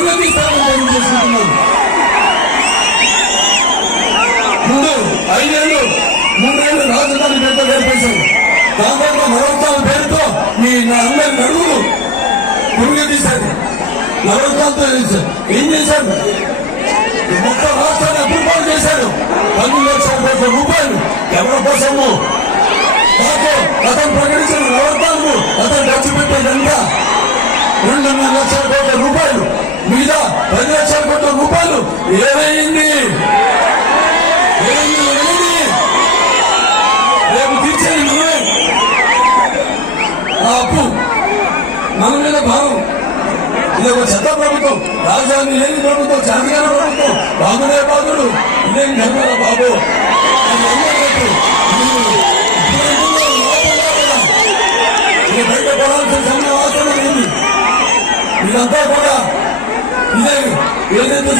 పునరుద్ధరిస్తామని తెలియజేసుకుంటున్నాను. ముందు 5 ఏళ్ళు 3 ఏళ్ళు రాజధాని పేరుతో ఏర్పరిచారు. దాదాపు నవరత్నాల పేరుతో మీ అందరి నడువులు పునరుద్ధరిస్తారు. నవరత్నాలతో ఏం చేశారు? మొత్తం రాష్ట్రాన్ని అభివృద్ధి చేశారు. 10 లక్షల కోట్ల రూపాయలు ఎవరి కోసము? దాంతో అతను ప్రకటించిన నవరత్నాలు అతను ఖర్చు పెట్టేదంతా 2.5 లక్షల కోట్ల రూపాయలు మీద 10 లక్షల కోట్ల రూపాయలు ఏమైంది? రేపు తీర్చేది మనమే. ఆ అప్పు మన మీద భావం. ఇది ఒక చెత్త ప్రభుత్వం, రాజధాని లేని ప్రభుత్వం, చాంద్రాల ప్రభుత్వం, బాబుడే బాబుడు ఇదేం ధర్మాల బాబు. బయట పడాల్సిన సమయం అవసరం ఉంది. ఇదంతా కూడా ఇదే ఏదైతే